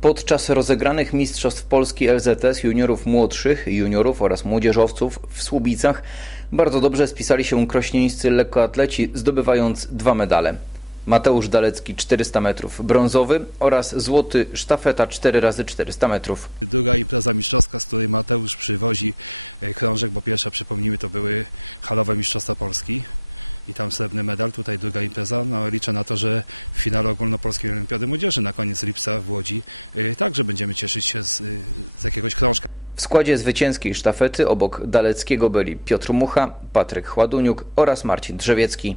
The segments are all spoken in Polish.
Podczas rozegranych Mistrzostw Polski LZS juniorów młodszych, juniorów oraz młodzieżowców w Słubicach bardzo dobrze spisali się krośnieńscy lekkoatleci, zdobywając dwa medale. Mateusz Dalecki 400 metrów brązowy oraz złoty sztafeta 4 x 400 metrów. W składzie zwycięskiej sztafety obok Daleckiego byli Piotr Mucha, Patryk Chładuniuk oraz Marcin Drzewiecki.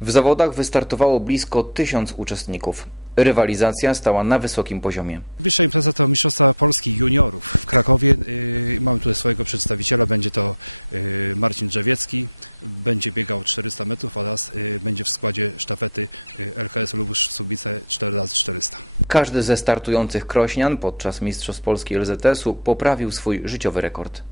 W zawodach wystartowało blisko tysiąc uczestników. Rywalizacja stała na wysokim poziomie. Każdy ze startujących krośnian podczas Mistrzostw Polski LZS-u poprawił swój życiowy rekord.